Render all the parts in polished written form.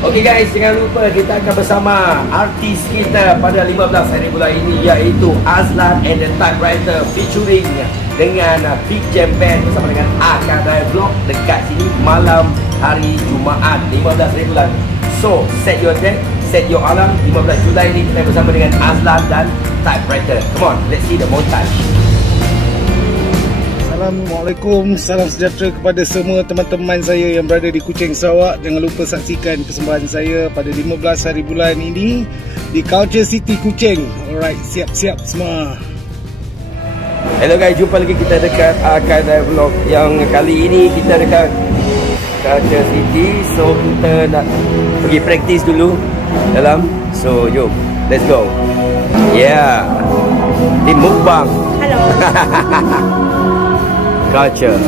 Okey guys, jangan lupa kita akan bersama artis kita pada 15 hari bulan ini, iaitu Azlan and the Typewriter featuring dengan Big Jam Band bersama dengan Akadai Vlog dekat sini malam hari Jumaat 15 hari bulan. So set your date, set your alarm. 15 Julai ini kita bersama dengan Azlan dan Typewriter. Come on, let's see the montage. Assalamualaikum, salam sejahtera kepada semua teman-teman saya yang berada di Kuching, Sarawak. Jangan lupa saksikan persembahan saya pada 15 hari bulan ini di Culture City Kuching. Alright, siap-siap semua. Hello guys, jumpa lagi kita dekat Akadai Vlog. Yang kali ini kita dekat Culture City. So kita nak pergi praktis dulu dalam. So jom, let's go. Yeah, tim mukbang. Hello. Culture.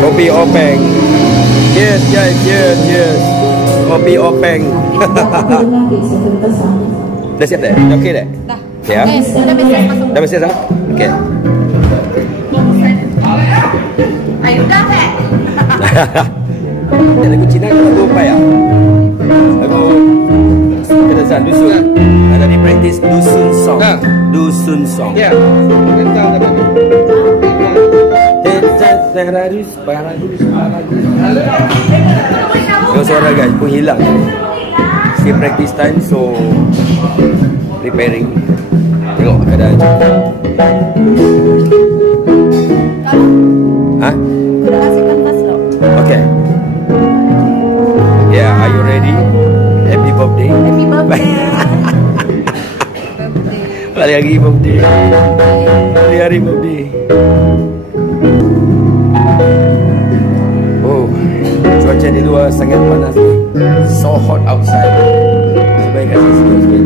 Kopi openg. Cheers guys, cheers. Kopi openg. Dah siap dah? Dah okey dah? Dah. Okay, ya? Dah mesti masuk? Okey. Ayo dah Lagu Cina ke lagu Paya? Lagu Kedasan Dusun. Ada di praktis Dusun Song. Dusun Song. Ya. Yang suara guys pun hilang. Still practice time, so preparing. Tengok keadaan. Hah? Okay. Yeah, are you ready? Happy birthday. Happy birthday. Hari hari birthday. Hari birthday. Oh, cuaca di luar sangat panas. So hot outside. Sebaik kasih sikit.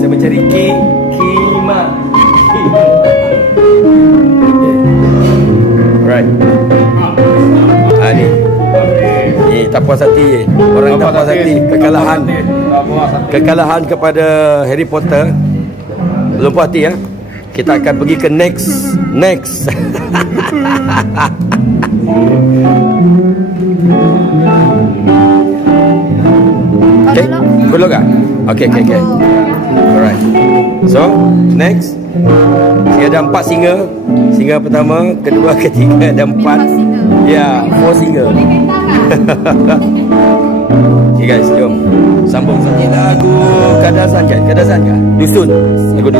Saya mencari kima. Right. Ni tak puas hati. Orang tak puas hati. Kekalahan kepada Harry Potter. Belum puas hati ya. Kita akan pergi ke next. Okay, dulu kah? Okay. Alright. So, next. Ada 4 singa. Singa pertama, kedua, ketiga, ada 4. Ya, 4 singa. Okay guys, jom sambung saja lagu Kadasan kan? Kadasan kah? Dusun. Lagu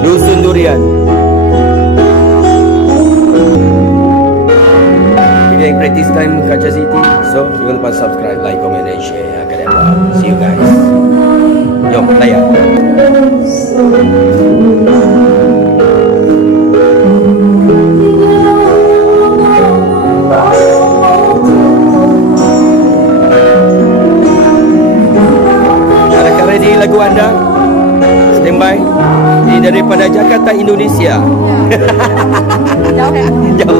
Dusun Durian. Ini yang practice time Culture City. So jangan lupa subscribe, like, comment and share. See you guys. Jom layan. Ready lagu anda? Standby. Ini daripada Jakarta, Indonesia. Jauh.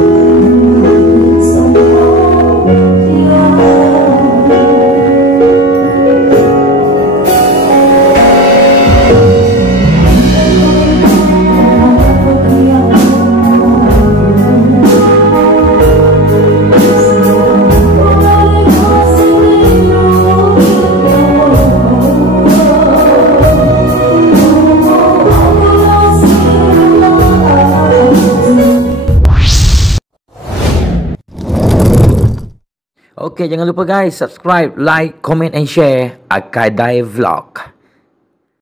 Okay, jangan lupa guys, subscribe, like, comment and share Akadai Vlog.